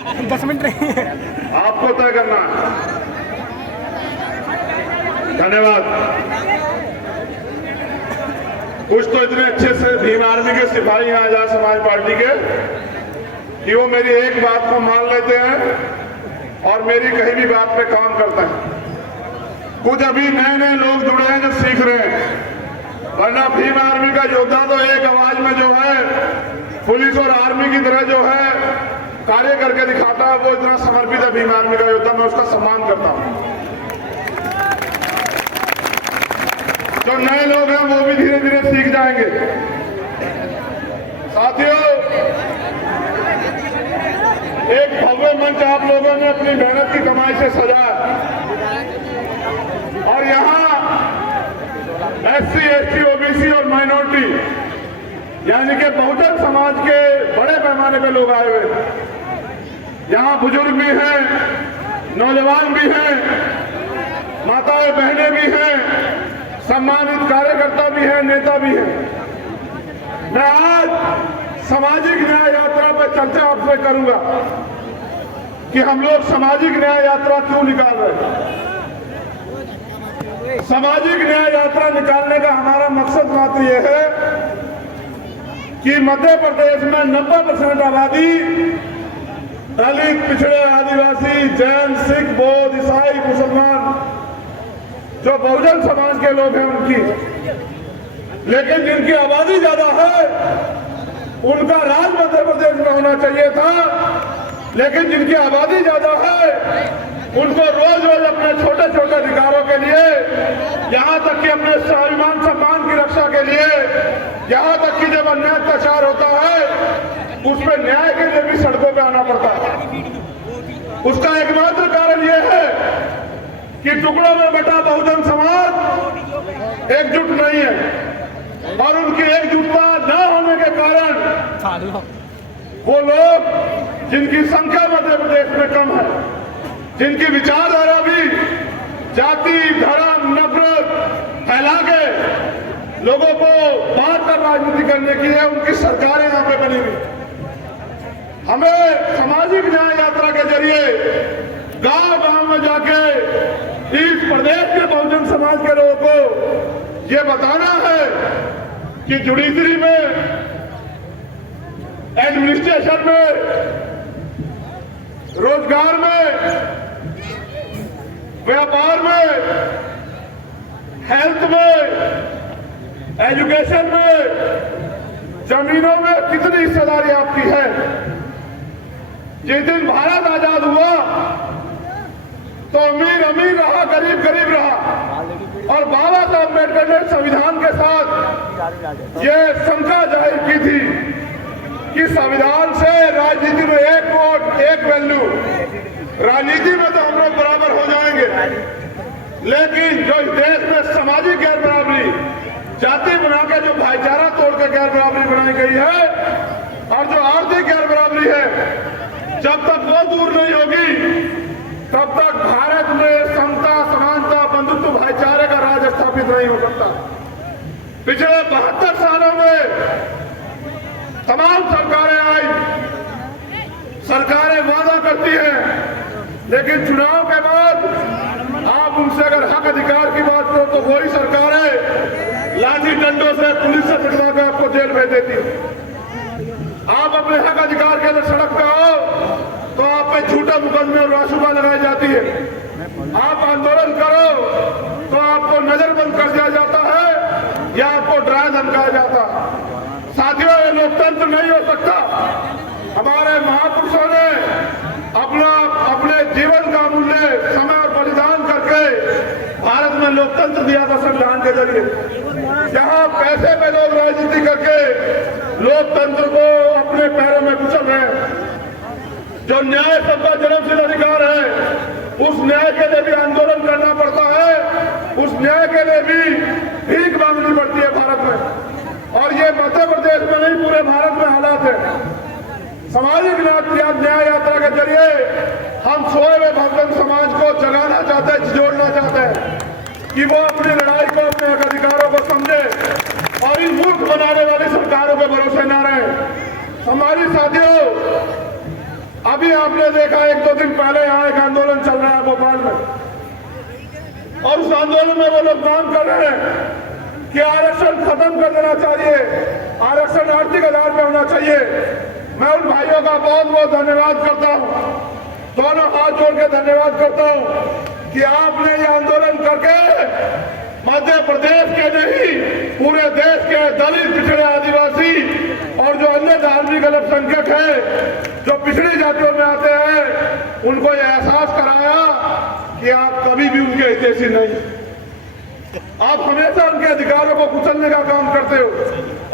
10 minute नहीं है, आपको तय करना है। धन्यवाद। कुछ तो इतने अच्छे से भीम आर्मी के सिपाही हैं आजाद समाज पार्टी के कि वो मेरी एक बात को मान लेते हैं और मेरी कहीं भी बात पे काम करते हैं। कुछ अभी नए नए लोग जुड़े हैं जो सीख रहे हैं, वरना भीम आर्मी का योद्धा तो एक आवाज में जो है पुलिस और आर्मी की तरह जो है कार्य करके दिखाता है, वो इतना समर्पित है भीम आर्मी का योद्धा, मैं उसका सम्मान करता हूं। जो नए लोग हैं वो भी धीरे धीरे सीख जाएंगे। साथियों, एक भव्य मंच आप लोगों ने अपनी मेहनत की कमाई से सजाया और यहाँ SC, ST, OBC और माइनॉरिटी यानी कि बहुजन समाज के बड़े पैमाने पे लोग आए हुए हैं। यहाँ बुजुर्ग भी हैं, नौजवान भी हैं, माताएं बहनें भी हैं, सम्मानित कार्यकर्ता भी हैं, नेता भी हैं। मैं आज सामाजिक न्याय यात्रा पर चर्चा आपसे करूंगा कि हम लोग सामाजिक न्याय यात्रा क्यों निकाल रहे हैं। सामाजिक न्याय यात्रा निकालने का हमारा मकसद मात्र यह है कि मध्य प्रदेश में 90% आबादी दलित, पिछड़े, आदिवासी, जैन, सिख, बौद्ध, ईसाई, मुसलमान जो बहुजन समाज के लोग हैं उनकी, लेकिन जिनकी आबादी ज्यादा है उनका राज मध्य प्रदेश में होना चाहिए था, लेकिन जिनकी आबादी ज्यादा है उनको रोज रोज अपने छोटे छोटे अधिकारों के लिए, यहाँ तक कि अपने स्वाभिमान सम्मान की रक्षा के लिए, यहाँ तक कि जब अन्याय अत्याचार होता है उसमें न्याय के लिए भी सड़कों पे आना पड़ता है। उसका एकमात्र कारण यह है कि टुकड़ों में बटा बहुजन समाज एकजुट नहीं है और उनकी एकजुटता न होने के कारण वो लोग जिनकी संख्या मध्य प्रदेश में कम है, जिनकी विचारधारा भी जाति, धर्म, नफरत फैला के लोगों को बांट कर राजनीति करने की है, उनकी सरकारें यहाँ पे बनी हुई। हमें सामाजिक न्याय यात्रा के जरिए गांव गांव में जाके इस प्रदेश के बहुजन समाज के लोगों को ये बताना है कि जुडिशरी में, एडमिनिस्ट्रेशन में, रोजगार में, व्यापार में, हेल्थ में, एजुकेशन में, जमीनों में कितनी हिस्सेदारी आपकी है। जिस दिन भारत आजाद हुआ तो अमीर अमीर रहा, गरीब गरीब रहा और बाबा साहब अम्बेडकर ने संविधान के साथ ये शंका जाहिर की थी कि संविधान से राजनीति में एक वोट एक वैल्यू, राजनीति में तो हम लोग बराबर हो जाएंगे, लेकिन जो इस देश में सामाजिक गैर बराबरी, जाति बना के जो भाईचारा तोड़ के गैर बराबरी बनाई गई है और जो आर्थिक गैर बराबरी है, जब तक वो दूर नहीं होगी तब तक भारत में समता, समानता, बंधुत्व, भाईचारे का राज स्थापित नहीं हो सकता। पिछले 72 सालों में तमाम सरकारें आई, सरकारें वादा करती हैं, लेकिन चुनाव के बाद आप उनसे अगर हक अधिकार की बात करो तो वही सरकारें लाठी डंडों से, पुलिस से पिटवा कर आपको जेल भेज देती है। आप अपने हक अधिकार के लिए सड़क पे आओ तो आप पे झूठा मुकदमे और रासुका लगाई जाती है। आप आंदोलन करो तो आपको नजरबंद कर दिया जाता है या आपको डरा धमकाया जाता है। साथियों, ये लोकतंत्र नहीं हो सकता। हमारे महापुरुषों ने अपने जीवन का मूल्य, समय और बलिदान करके भारत में लोकतंत्र दिया था संविधान के जरिए। जहां पैसे पे लोग राजनीति करके लोकतंत्र को अपने पैरों में कुचल रहे हैं। जो न्याय सबका जन्मसिद्ध अधिकार है, उस न्याय के लिए भी आंदोलन करना पड़ता है, उस न्याय के लिए भी भीख मांगनी पड़ती है भारत में। और ये मध्य प्रदेश में नहीं, पूरे भारत में हालात है। सामाजिक न्याय यात्रा के जरिए हम सोए हुए बहुजन समाज को जगाना चाहते हैं, जोड़ना चाहते हैं कि वो अपनी लड़ाई को, अपने अधिकारों को समझे और इन मूर्ख बनाने वाली सरकारों के भरोसे न रहे। हमारी साथियों, अभी आपने देखा 1-2 दिन पहले यहाँ एक आंदोलन चल रहा है भोपाल में, और उस आंदोलन में वो लोग मांग कर रहे हैं कि आरक्षण खत्म कर देना चाहिए, आरक्षण आर्थिक आधार पर होना चाहिए। मैं उन भाइयों का बहुत बहुत धन्यवाद करता हूँ, दोनों हाथ जोड़ के धन्यवाद करता हूँ कि आपने ये आंदोलन करके मध्य प्रदेश के नहीं पूरे देश के दलित, पिछड़े, आदिवासी और जो अन्य धार्मिक अल्पसंख्यक है जो पिछड़ी जातियों में आते हैं उनको ये एहसास कराया कि आप कभी भी उनके हितैषी नहीं, आप हमेशा उनके अधिकारों को कुचलने का काम करते हो।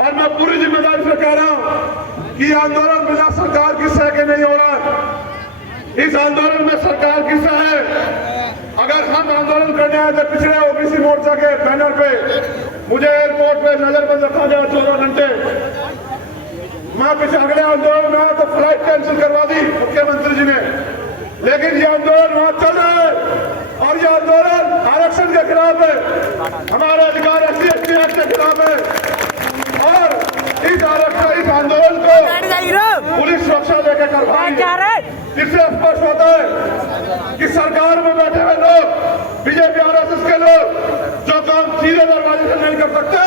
और मैं पूरी जिम्मेदारी से कह रहा हूं कि आंदोलन बिना सरकार की सह के नहीं हो रहा, इस आंदोलन में सरकार की सह है। अगर हम आंदोलन करने आए थे पिछड़े ओबीसी मोर्चा के बैनर पे, मुझे एयरपोर्ट पे नजरबंद रखा गया 14 घंटे। मैं पिछले अगले आंदोलन में आया तो फ्लाइट कैंसिल करवा दी मुख्यमंत्री जी ने, लेकिन ये आंदोलन वहां चल रहा है और ये आंदोलन आरक्षण के खिलाफ है, हमारे अधिकार SC/ST एक्ट के खिलाफ है। और इस आरक्षण, इस आंदोलन को पुलिस सुरक्षा देकर करवाएंगे। इससे स्पष्ट होता है कि सरकार में बैठे हुए लोग, बीजेपी RSS के लोग जो काम सीधे दरवाजे से नहीं कर सकते,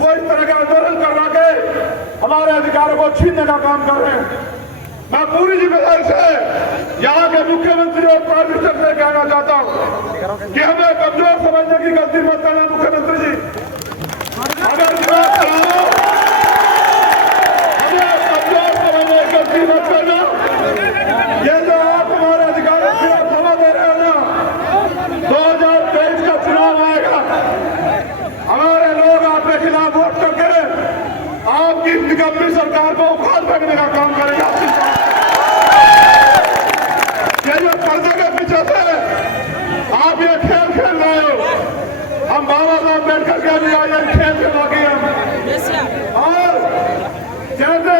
वो इस तरह का आंदोलन करवा के हमारे अधिकारों को छीनने का काम कर रहे हैं। मैं पूरी जिम्मेदारी से यहाँ के मुख्यमंत्री और प्राइम मिनिस्टर से कहना चाहता हूँ कि हमें कमजोर समझने की गलती मत करना। मुख्यमंत्री जी, अगर हमें कमजोर समझने की गलती मत करना। ये जो आप हमारे अधिकारों के खिलाफ हवा दे रहे हो ना, 2023 का चुनाव आएगा, हमारे लोग आपके खिलाफ वोट करके आपकी निकम्मी सरकार को उखाड़ फेंकने का काम करेगा। ये जो पर्दे के पीछे से आप ये खेल खेल रहे हो, हम बाबा साहब अम्बेडकर के भी आज खेल के बाकी हम। और जैसे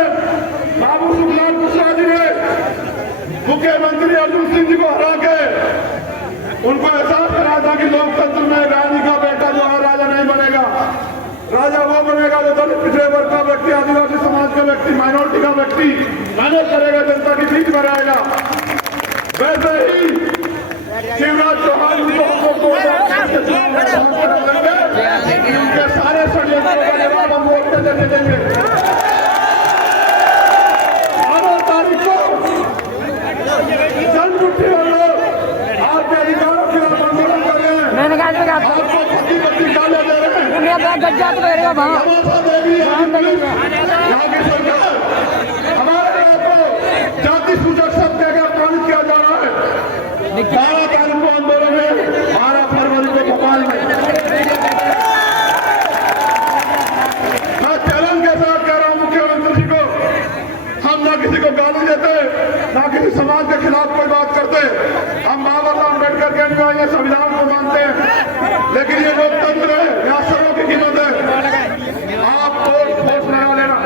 बाबू सुखलाल मिश्रा जी ने मुख्यमंत्री अर्जुन सिंह जी को हरा के उनको एहसास करा था कि लोकतंत्र में रानी का बेटा जो है राजा नहीं बनेगा, राजा वो बनेगा जो दलित, पिछड़े वर्ग का व्यक्ति, आदिवासी समाज का व्यक्ति, माइनॉरिटी का व्यक्ति मेहनत करेगा, जनता के बीच में रहेगा। वैसे ही शिवराज चौहान उनके सारे षड्यंत्रों का जवाब हम वोट पे दे देंगे। 12 तारीख को जनमुट्ठी वालों आपके अधिकारों के खिलाफ आंदोलन कर रहे हैं, आपको पति गालियां दे रहे हैं, यहाँ की सरकार हमारे यहाँ को जाति सूचक शब्द देकर अपमानित किया जा रहा है। 12 तारीख को आंदोलन है, 12 फरवरी को भोपाल में। मैं चैलेंज के साथ कह रहा हूँ मुख्यमंत्री जी को, हम ना किसी को गाली देते, ना किसी समाज के खिलाफ कोई बात करते। हम बाबा साहब अम्बेडकर के अनुयायी संविधान को मानते हैं, लेकिन ये लोकतंत्र है, यहाँ सर्वों की कीमत है। आप वोट लगा लेना,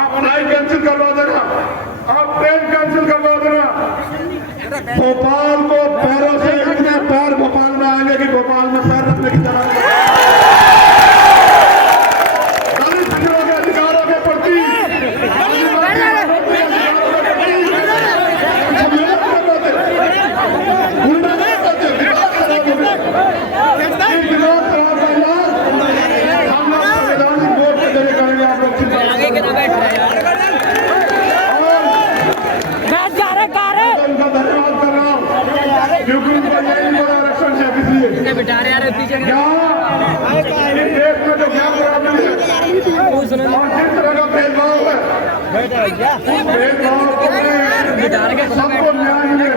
आप फ्लाइट कैंसिल करवा देना, आप ट्रेन कैंसिल करवा देना। भोपाल को पैरों से इतने पैर भोपाल में आएंगे कि भोपाल में पैर रखने की जगह नहीं। दलित पिछड़ों के अधिकारों के प्रति सबको न्याय मिले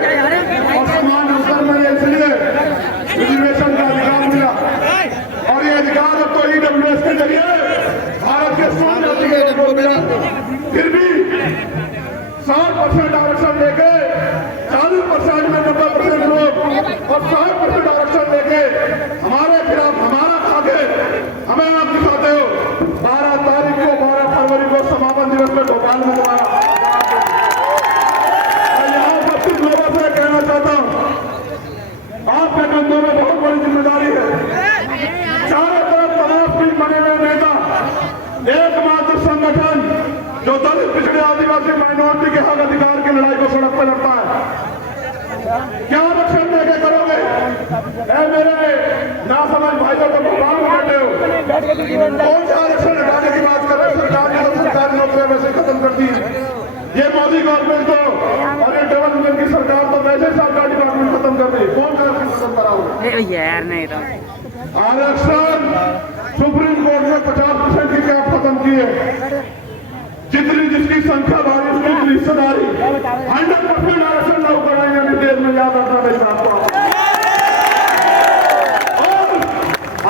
और समान अवसर मिले, इसलिए रिजर्वेशन का अधिकार मिला। और ये अधिकार अब तो EWS के जरिए भारत के समान जाति के लोगों को मिला। फिर भी 60% आरक्षण लेके 40% में 90% लोग और 60% आरक्षण लेके हमारे खिलाफ, हमारा खाके हमें आप दिखाते हो। 12 तारीख को, 12 फरवरी को समापन दिवस में भोपाल में दोबारा लोगों से कहना चाहता हूं, आपके कंधों में बहुत बड़ी जिम्मेदारी है। चारों तरफ तमाम बने हुए नेता, एकमात्र संगठन जो दलित, पिछड़े, आदिवासी, माइनॉरिटी के हक अधिकार की लड़ाई को सड़क पर लड़ता है। क्या आरक्षण देके करोगे? ऐ मेरे ना समझ भाइयों को भगवान में बैठे हो, कौन सा आरक्षण हटाने की बात कर रहे हो? सरकार ने तो सरकारी नौकरियां वैसे खत्म कर दी है। ये मोदी गवर्नमेंट तो और ये डबल इंजन की सरकार तो वैसे सरकारी डिपार्टमेंट खत्म कर दी। कौन सा आरक्षण खत्म कराओगे? यार नहीं तो आरक्षण सुप्रीम कोर्ट ने 50% की कैप खत्म की है। जितनी जिसकी संख्या भारी उसकी हिस्सेदारी 100% आरक्षण लागू कराएंगे अभी देश में। याद रखना मेरी बात को। और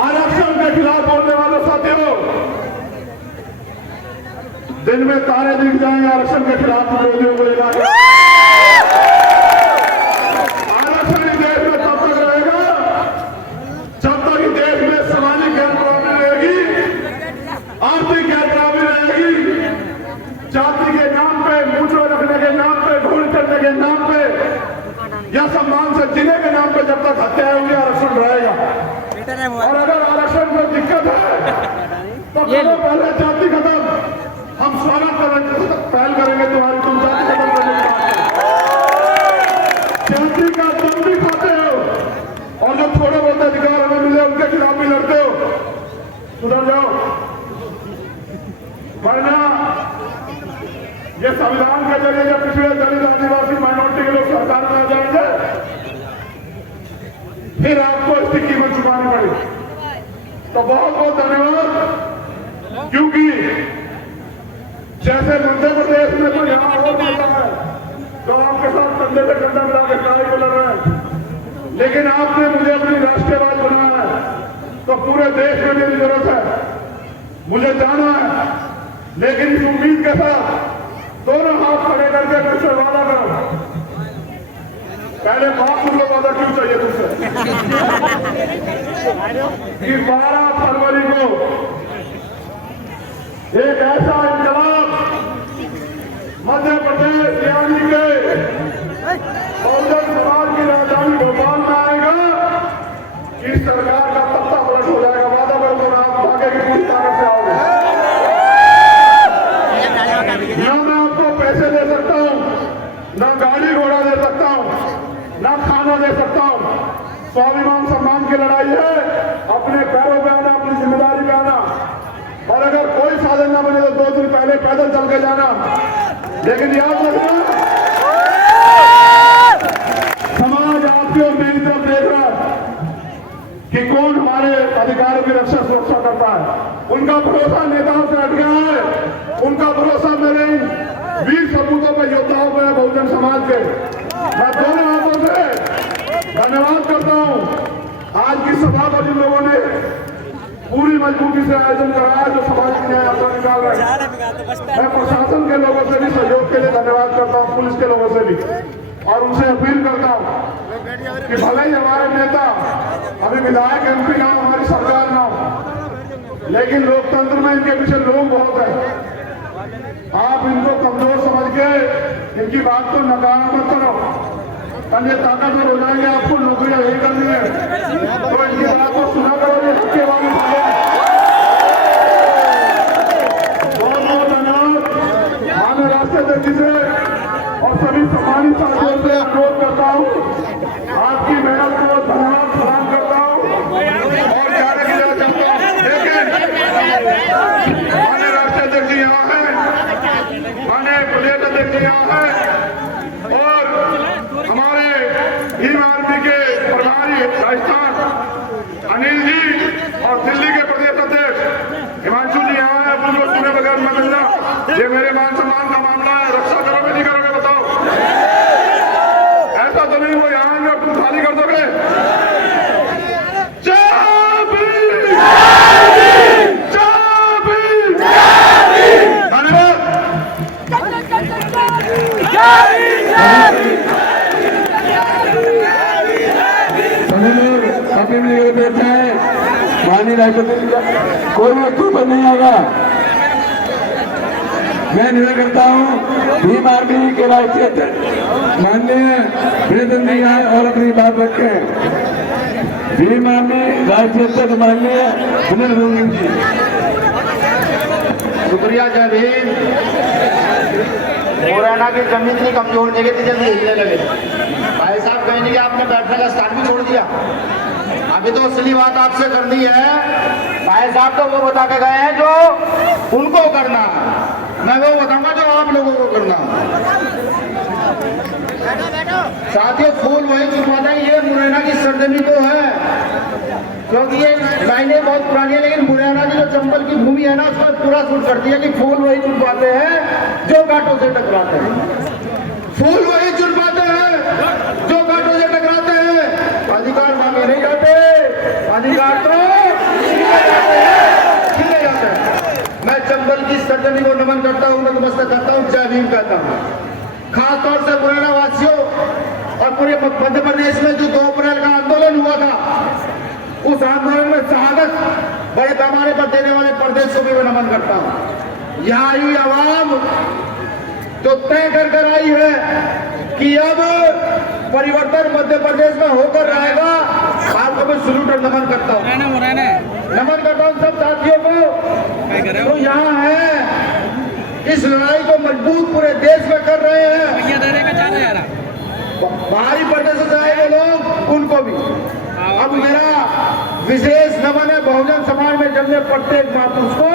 आरक्षण के खिलाफ बोलने वालों साथियों, दिन में तारे दिख जाएंगे आरक्षण के खिलाफ विरोधियों को। आरक्षण ही देश में तब तक रहेगा जब तक ही देश में सामाजिक गैरबराबरी रहेगी, आर्थिक गैरबराबरी रहेगी, जाति के नाम पे, मूछों रखने के नाम पे, ढूंढ करने के नाम पे या सम्मान से जीने के नाम पे जब तक हत्या होगी आरक्षण रहेगा। और अगर आरक्षण में दिक्कत है तो करो पहले जाति खत्म। हम स्वागत पहल करेंगे तुम्हारी, तुम जाति खत्म करने की बात करो। जाति का तुम भी खाते हो और जो थोड़े बहुत अधिकार हमें मिले उनके खिलाफ भी लड़ते हो। सुधर जाओ, वरना ये संविधान के जरिए जब पिछड़े दलित आदिवासी माइनॉरिटी के लोग सरकार में आ जाएंगे फिर आपको इसकी कीमत चुकानी पड़ेगी। तो बहुत बहुत धन्यवाद। क्योंकि जैसे मध्य प्रदेश में तो यहाँ और मजा है तो आपके साथ कंधे से कंधा मिला के लड़ाई को लड़ रहे हैं, लेकिन आपने मुझे अपनी राष्ट्रीयवाद बनाया है तो पूरे देश में मेरी जरूरत है, मुझे जाना है। लेकिन इस उम्मीद के साथ दोनों हाथ खड़े करके मुझसे वादा करो। पहले बात तुम लोग वादा क्यों चाहिए तुमसे कि 12 फरवरी को एक ऐसा इंकलाब मध्य प्रदेश यानी के बहुजन समाज की राजधानी भोपाल में आएगा कि सरकार का तख्ता पलट हो जाएगा। वादा करो तो आप भागे की पूरी ताकत से आओगे। ना मैं आपको पैसे दे सकता हूँ, ना गाड़ी घोड़ा दे सकता हूँ, ना खाना दे सकता हूँ। स्वाभिमान सम्मान की लड़ाई है, अपने पैरों पे आना, अपनी जिम्मेदारी पे आना। और अगर कोई साधन ना बने तो 2 दिन पहले पैदल चल के जाना। लेकिन याद रखना समाज आपकी और मेरी तरफ देख रहा है कि कौन हमारे अधिकारों की रक्षा सुरक्षा करता है। उनका भरोसा नेताओं से हट गया है, उनका भरोसा मेरे वीर सपूतों पे, योद्धाओं पे, बहुजन समाज के। मैं दोनों हाथों से धन्यवाद करता हूं आज की सभा को जिन लोगों ने पूरी मजबूती से आयोजन कराया, जो समाज की न्याय यात्रा निकाल रहे हैं। मैं प्रशासन के लोगों से भी सहयोग के लिए धन्यवाद करता हूं, पुलिस के लोगों से भी, और उनसे अपील करता हूं कि भले ही हमारे नेता अभी विधायक MP ना हो, हमारी सरकार ना हो, लेकिन लोकतंत्र में इनके पीछे लोग बहुत हैं। आप इनको कमजोर समझ के इनकी बात को नकार मत करो, अन्य ताकतवर हो जाएंगे। आपको नौकरियां यही करनी है तो इनकी बात को सुना करो। ये सबके वाले बहुत बहुत धन्यवाद। माननीय राष्ट्रीय अध्यक्ष से और सभी सम्मानित साथियों से अनुरोध करता हूँ, आपकी मेहनत को धन्यवाद प्रदान करता हूँ और जाने के लिए चाहता हूँ। लेकिन माननीय राष्ट्रीय अध्यक्ष जी यहाँ है, माननीय प्रदेश अध्यक्ष जी यहाँ है और हमारे भीम आर्मी के प्रभारी राजस्थान अनिल जी और दिल्ली के प्रदेश अध्यक्ष हिमांशु जी यहाँ है। उनको सुने बगैर मत मिलना, ये मेरे मान सम्मान का मामला है। रक्षा करोगे नहीं करोगे बताओ? ऐसा तो नहीं वो यहाँ आएंगे तुम खाली कर दोगे? माननीय राष्ट्रपति कोई वस्तु पर नहीं आएगा। मैं निवेदन करता हूँ भीम आर्मी के राष्ट्रीय अध्यक्ष माननीय प्रियतम जी आए और अपनी बात रखें। भीम आर्मी राष्ट्रीय अध्यक्ष माननीय सुनील सिंह जी। शुक्रिया, जय भीम। मुरैना की जमीन इतनी कमजोर नहीं थी जल्दी हिलने लगे। भाई साहब कहेंगे कि आपने बैठने का स्थान भी छोड़ दिया। अभी तो असली बात आपसे करनी है। भाई साहब तो वो बता के गए हैं जो उनको करना है, मैं वो बताऊंगा जो आप लोगों को करना है। साथियों फूल वही छुपाता है, ये मुरैना की सरजमी तो है, क्योंकि ये लाइनें बहुत पुरानी है, लेकिन मुरैना की जो चंबल की भूमि है ना उसका पूरा सूट करती है कि फूल वही छुपाते हैं जो घाटों से टकराते हैं। फूल वही छुपाते हैं जो घाटों से टकराते हैं। अधिकार मांगे नहीं जाते, अधिकार तो खिले जाते हैं। मैं चंबल की सरजमी को नमन करता हूँ, नतमस्तक करता हूँ, जय भीम कहता हूँ। खासतौर से मुरैना वासियों और पूरे मध्य प्रदेश में जो 2 अप्रैल का आंदोलन हुआ था, उस आंदोलन में शहादत बड़े पैमाने पर देने वाले प्रदेश को भी मैं नमन करता हूं। यहाँ आई हुई आवाम तो तय कर आई है कि अब परिवर्तन मध्य प्रदेश में होकर रहेगा। आपको मैं सलूट और नमन करता हूँ, नमन करता हूँ सब साथियों को तो यहाँ है। इस लड़ाई को मजबूत पूरे देश में कर रहे हैं, बाहरी प्रदेशों से आए वो लोग उनको भी। अब मेरा विशेष नमन है बहुजन समाज में जन्मे प्रत्येक महापुरुष को,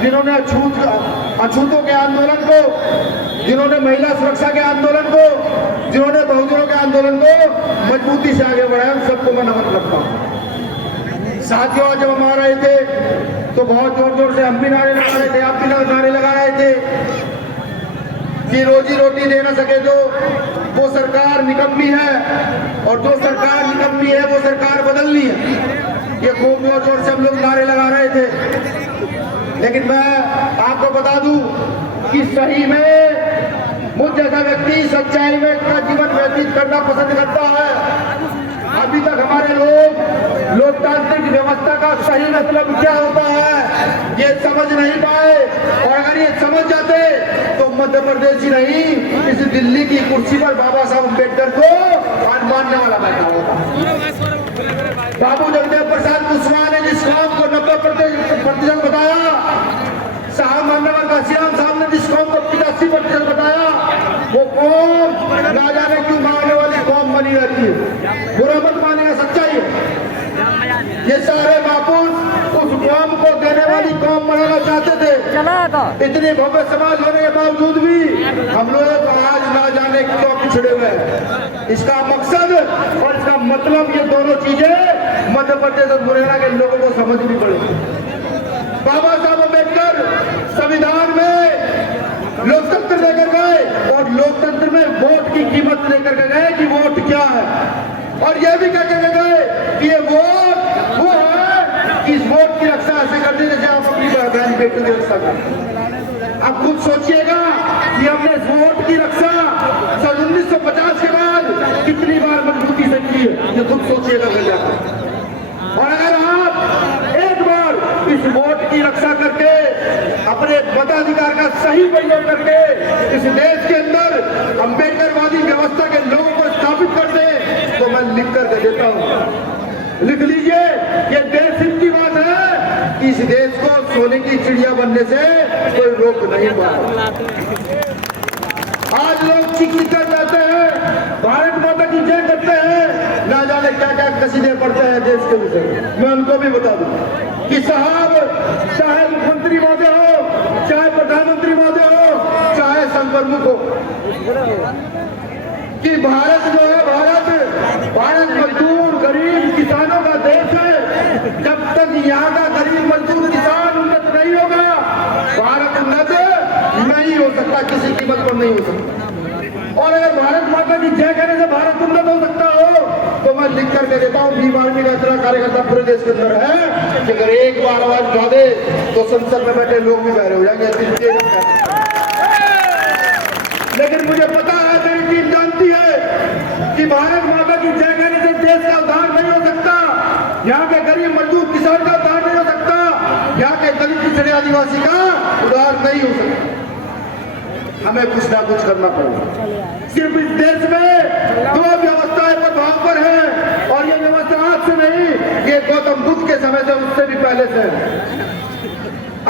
जिन्होंने अछूतों के आंदोलन को, जिन्होंने महिला सुरक्षा के आंदोलन को, जिन्होंने बहुजनों के आंदोलन को मजबूती से आगे बढ़ाया, उन सबको मैं नमन करता हूँ। साथियों जब हम आ रहे थे तो बहुत जोर जोर से हम भी नारे लगा रहे थे, आप भी नारे लगा रहे थे कि रोजी रोटी दे न सके जो वो सरकार निकम्मी है, और जो सरकार निकम्मी है वो सरकार बदलनी है। ये खूब जोर जोर से हम लोग नारे लगा रहे थे, लेकिन मैं आपको बता दूं कि सही में मुझ जैसा व्यक्ति सच्चाई में अपना जीवन व्यतीत करना पसंद करता है। अभी तक हमारे लोग लोकतांत्रिक व्यवस्था का सही मतलब क्या होता है ये समझ नहीं पाए, और अगर ये समझ जाते तो मध्य प्रदेश ही नहीं इस दिल्ली की कुर्सी पर बाबा साहब अम्बेडकर को मानने वाला बैठा होता। बाबू जगदेव प्रसाद कुशवाहा ने जिस काम को 90% बताया, साहब मान्यवर काशीराम साहब ने जिस कौम को 85% बताया, वो कौम ना जाने क्यों मांगने वाली कौम बनी रहती है। बुरा मत मानेगा, सच्चाई है। ये सारे बापूस उस कौम को देने वाली कौम बनाना चाहते थे। इतनी भव्य समाज होने के बावजूद भी हम लोग आज ना जाने क्यों पिछड़े हुए हैं। इसका मकसद और इसका मतलब ये दोनों चीजें मध्य प्रदेश और मुरैना के लोगों को समझनी पड़ेगी। बाबा साहब अम्बेडकर संविधान में लोकतंत्र लेकर गए, और लोकतंत्र में वोट की कीमत लेकर के गए कि वोट क्या है, और यह भी कहकर गए कि ये वोट वो है कि इस वोट की रक्षा ऐसे करते जैसे आप अपनी बहन बेटी की रक्षा करते। आप खुद सोचिएगा कि हमने इस वोट की रक्षा सन 1950 के बाद कितनी बार मजबूती से की है, ये खुद सोचिएगा फिर जाकर। और अगर आप एक बार इस वोट की रक्षा करके अपने मताधिकार का सही प्रयोग करके इस देश के अंदर अम्बेडकरवादी व्यवस्था के लोगों को स्थापित कर दे तो मैं लिख कर दे देता हूं। लिख लीजिए, ये देश हित की बात है कि इस देश को सोने की चिड़िया बनने से कोई रोक नहीं पाता। आज लोग चीख कर जाते हैं, भारत माता की जय करते हैं, ना जाने क्या क्या कसीदे पढ़ते हैं देश के विषय में। मैं उनको भी बता दूं कि साहब चाहे मुख्यमंत्री महोदय हो, चाहे प्रधानमंत्री महोदय हो, चाहे संघ प्रमुख हो, कि भारत जो है भारत मजदूर गरीब किसानों का देश है। जब तक यहाँ का गरीब मजदूर किसान उन्नत नहीं होगा, भारत उन्नत नहीं हो सकता, किसी कीमत पर नहीं हो सकता। और अगर भारत माता की जय कहने से भारत उन्नत हो सकता हो तो मैं लिख करके देता हूँ। भीम आर्मी का इतना कार्यकर्ता पूरे देश के अंदर है कि अगर एक बार आवाज उठा दे तो संसद में बैठे लोग भी बहरे हो जाएंगे। लेकिन मुझे पता है, मेरी टीम जानती है कि भारत माता की जय कहने से देश का उद्धार नहीं हो सकता, यहाँ के गरीब मजदूर किसान का उद्धार नहीं हो सकता, यहाँ के दलित पिछड़े आदिवासी का उद्धार नहीं हो सकता। हमें कुछ ना कुछ करना पड़ेगा। सिर्फ इस देश में 2 व्यवस्थाएं प्रभाव पर है, और ये व्यवस्था आज से नहीं, ये गौतम बुद्ध के समय से, उससे भी पहले से।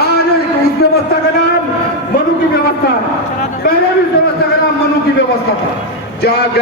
आज उस व्यवस्था का नाम मनु की व्यवस्था है। पहले भी जुलूम की व्यवस्था था। जहां